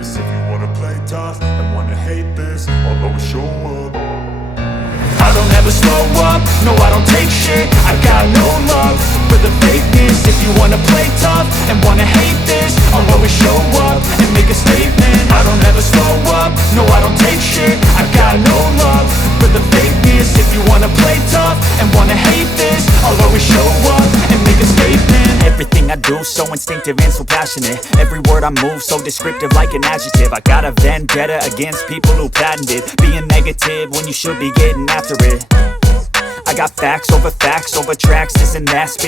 this. If you wanna play tough and wanna hate this, I'll always show up. I don't ever slow up, no I don't take shit. I got no love for the fakeness. If you wanna play tough and wanna hate this, I'll always show up and make a statement. I don't ever slow up, no I don't take shit. I got no love for the fakeness. If you wanna play tough and wanna hate this, I'll always show up and make a statement. Everything I do so instinctive and so passionate. Every word I move so descriptive like an adjective. I got a vendetta against people who patented being negative when you should be getting after it. I got facts over tracks, this and that, spit